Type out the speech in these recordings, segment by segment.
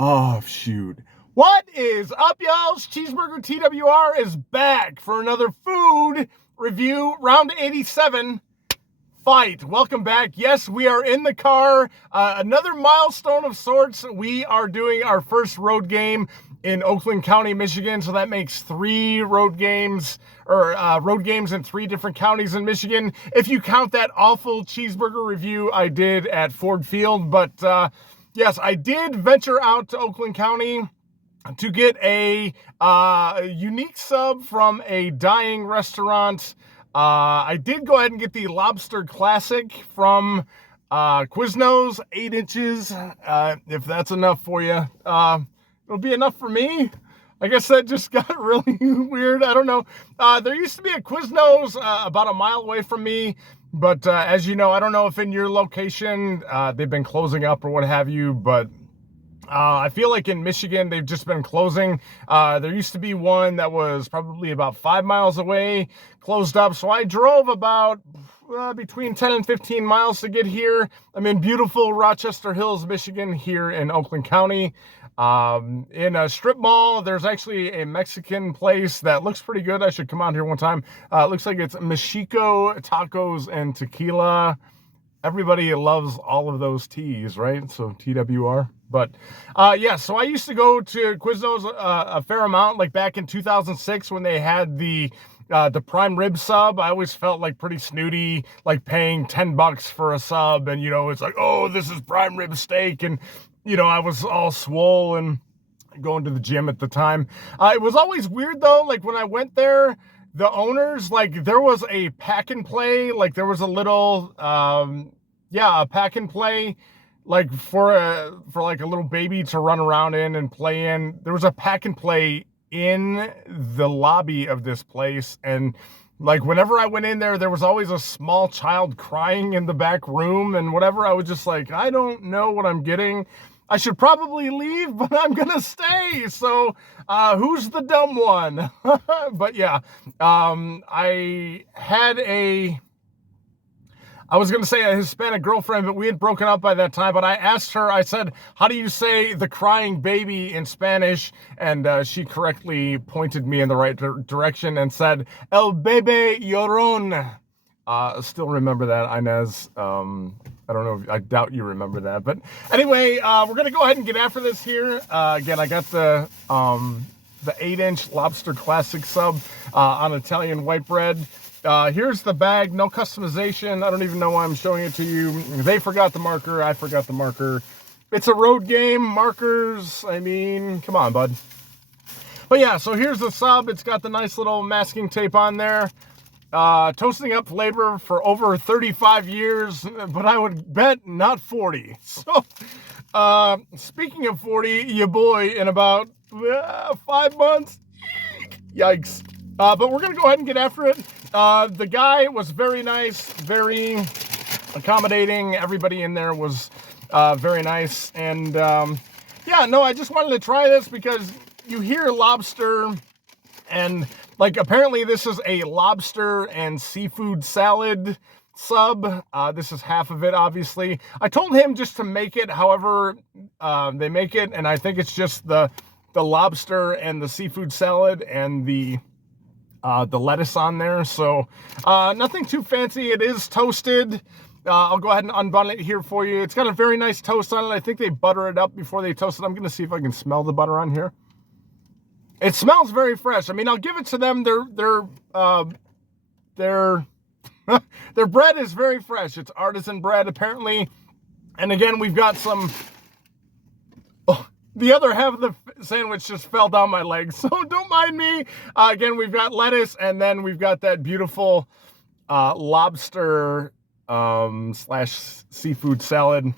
Oh, shoot. What is up, y'all? Tcheeseburger TwR is back for another food review, round 87 fight. Welcome back. Yes, we are in the car. Another milestone of sorts. We are doing our first road game in Oakland County, Michigan. So that makes 3 road games, or road games in 3 different counties in Michigan. If you count that awful cheeseburger review I did at Ford Field. But yes, I did venture out to Oakland County to get a unique sub from a dying restaurant. I did go ahead and get the Lobster Classic from Quiznos, 8 inches, if that's enough for you. It'll be enough for me. I guess that just got really weird. I don't know. There used to be a Quiznos about a mile away from me, but as you know, I don't know if in your location they've been closing up or what have you, but I feel like in Michigan, they've just been closing. There used to be one that was probably about 5 miles away, closed up. So I drove about between 10 and 15 miles to get here. I'm in beautiful Rochester Hills, Michigan, here in Oakland County. In a strip mall, there's actually a Mexican place that looks pretty good. I should come out here one time. It looks like it's Mexico Tacos and Tequila. Everybody loves all of those T's, right? So TWR. But yeah, so I used to go to Quiznos a fair amount, like back in 2006 when they had the prime rib sub. I always felt like pretty snooty, like paying $10 for a sub, and you know, it's like, oh, this is prime rib steak, and you know, I was all swole and going to the gym at the time. It was always weird though, like when I went there, the owners, like there was a pack and play, like there was a little, a pack and play, like for like a little baby to run around in and play in. There was a pack and play in the lobby of this place, and like whenever I went in there, there was always a small child crying in the back room and whatever. I was just like, I don't know what I'm getting. I should probably leave, but I'm gonna stay. So who's the dumb one? But yeah, I was going to say a Hispanic girlfriend, but we had broken up by that time. But I asked her, I said, how do you say the crying baby in Spanish? And she correctly pointed me in the right direction and said, El bebe llorón. Still remember that, Inez. I don't know, I doubt you remember that. But anyway, we're going to go ahead and get after this here. Again, I got the 8-inch Lobster Classic sub on Italian white bread. Here's the bag, no customization. I don't even know why I'm showing it to you. They forgot the marker, I forgot the marker. It's a road game, markers, I mean, come on, bud. But yeah, so here's the sub. It's got the nice little masking tape on there. Toasting up flavor for over 35 years, but I would bet not 40. So, speaking of 40, your boy in about 5 months. Yikes. But we're going to go ahead and get after it. The guy was very nice, very accommodating. Everybody in there was very nice. And yeah, no, I just wanted to try this because you hear lobster and like apparently this is a lobster and seafood salad sub. This is half of it, obviously. I told him just to make it however they make it. And I think it's just the lobster and the seafood salad and the lettuce on there. So nothing too fancy. It is toasted. I'll go ahead and unbun it here for you. It's got a very nice toast on it. I think they butter it up before they toast it. I'm going to see if I can smell the butter on here. It smells very fresh. I mean, I'll give it to them. Their bread is very fresh. It's artisan bread, apparently. And again, we've got some... The other half of the sandwich just fell down my leg, so don't mind me. Again, we've got lettuce, and then we've got that beautiful lobster slash seafood salad.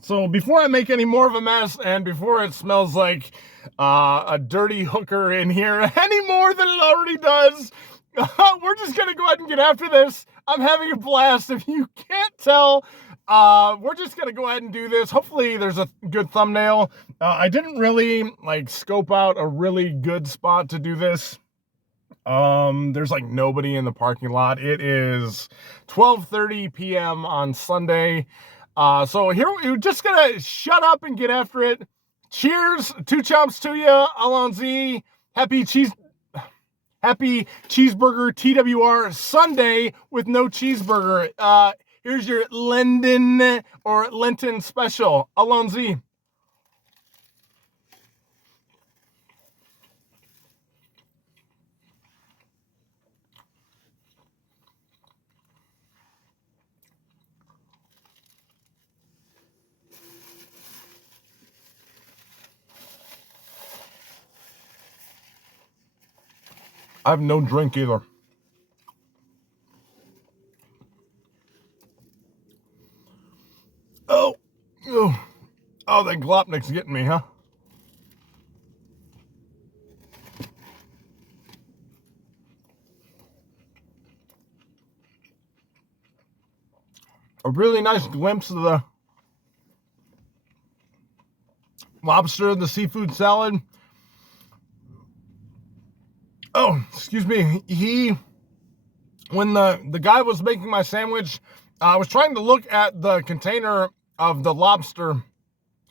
So before I make any more of a mess, and before it smells like a dirty hooker in here any more than it already does, we're just going to go ahead and get after this. I'm having a blast. If you can't tell, we're just going to go ahead and do this. Hopefully there's a good thumbnail. I didn't really like scope out a really good spot to do this. There's like nobody in the parking lot. It is 12:30 p.m. on Sunday. So here we're just going to shut up and get after it. cheers, two chomps to ya, Alonzi. Happy Cheeseburger TwR Sunday with no cheeseburger. Here's your Lenten or Lenten special, Alonzi. I have no drink either. Oh, that Glopnik's getting me, huh? A really nice glimpse of the lobster, the seafood salad. Oh, excuse me. When the guy was making my sandwich, I was trying to look at the container of the lobster,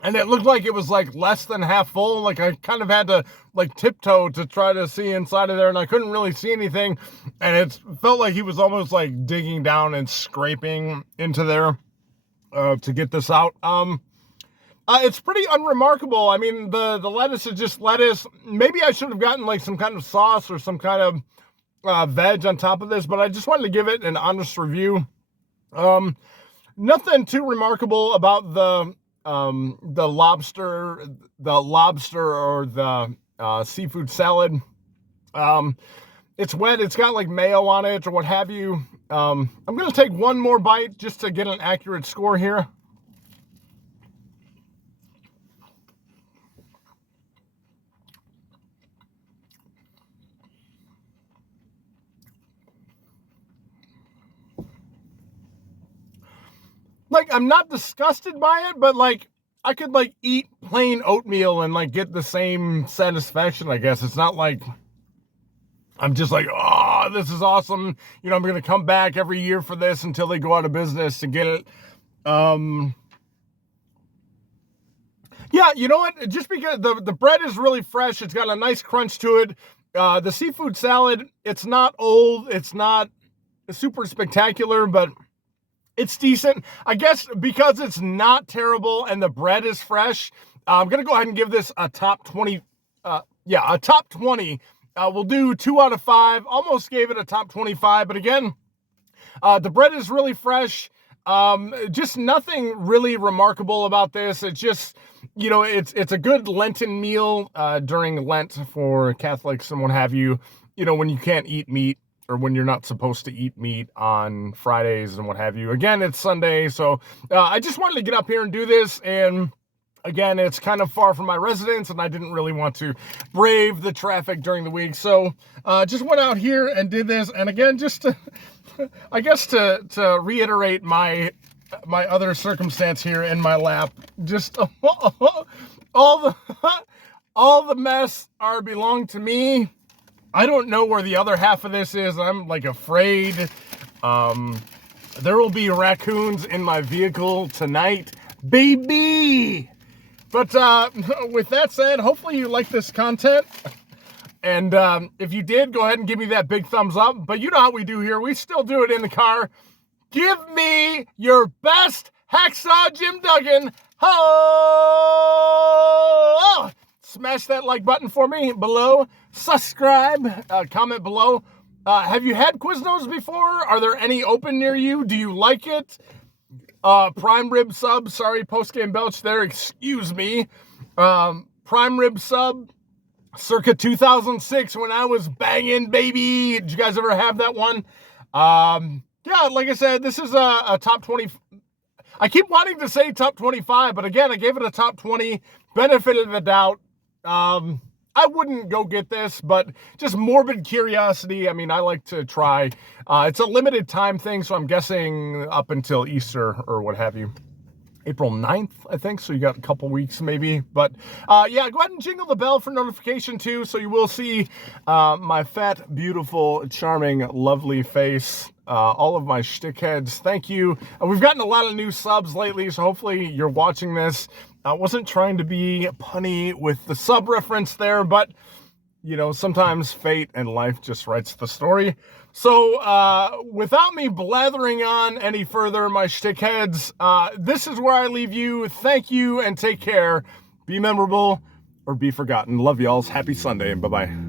and it looked like it was like less than half full. Like I kind of had to like tiptoe to try to see inside of there, and I couldn't really see anything. And it felt like he was almost like digging down and scraping into there to get this out. It's pretty unremarkable. I mean, the lettuce is just lettuce. Maybe I should have gotten like some kind of sauce or some kind of veg on top of this, but I just wanted to give it an honest review. Nothing too remarkable about the lobster or the seafood salad. It's wet. It's got like mayo on it or what have you. I'm going to take one more bite just to get an accurate score here. Like, I'm not disgusted by it, but like I could like eat plain oatmeal and like get the same satisfaction, I guess. It's not like I'm just like, oh, this is awesome. You know, I'm going to come back every year for this until they go out of business to get it. Yeah, you know what? Just because the bread is really fresh, it's got a nice crunch to it. The seafood salad, it's not old. It's not super spectacular, but it's decent. I guess because it's not terrible and the bread is fresh, I'm going to go ahead and give this a top 20. A top 20. We'll do 2 out of 5. Almost gave it a top 25. But again, the bread is really fresh. Just nothing really remarkable about this. It's just, you know, it's a good Lenten meal during Lent for Catholics and what have you. You know, when you can't eat meat, or when you're not supposed to eat meat on Fridays and what have you. Again, it's Sunday, so I just wanted to get up here and do this, and again, it's kind of far from my residence, and I didn't really want to brave the traffic during the week, so just went out here and did this, and again, just to, I guess to reiterate my other circumstance here in my lap, just all the mess belong to me. I don't know where the other half of this is. I'm like afraid. There will be raccoons in my vehicle tonight, baby. But with that said, hopefully you like this content. And if you did, go ahead and give me that big thumbs up. But you know how we do here. We still do it in the car. Give me your best Hacksaw Jim Duggan. Ho! Smash that like button for me below. Subscribe. Comment below. Have you had Quiznos before? Are there any open near you? Do you like it? Prime rib sub. Sorry, post-game belch there. Excuse me. Prime rib sub. Circa 2006 when I was banging, baby. Did you guys ever have that one? Yeah, like I said, this is a top 20. I keep wanting to say top 25, but again, I gave it a top 20. Benefit of the doubt. I wouldn't go get this, but just morbid curiosity. I mean, I like to try. It's a limited time thing, so I'm guessing up until Easter or what have you. April 9th, I think, so you got a couple weeks maybe. But yeah, go ahead and jingle the bell for notification too, so you will see my fat, beautiful, charming, lovely face. All of my shtick heads, thank you. We've gotten a lot of new subs lately, so hopefully you're watching this. I wasn't trying to be punny with the sub reference there, but you know, sometimes fate and life just writes the story. So without me blathering on any further, my shtickheads, this is where I leave you. Thank you and take care. Be memorable or be forgotten. Love y'alls. Happy Sunday and bye-bye.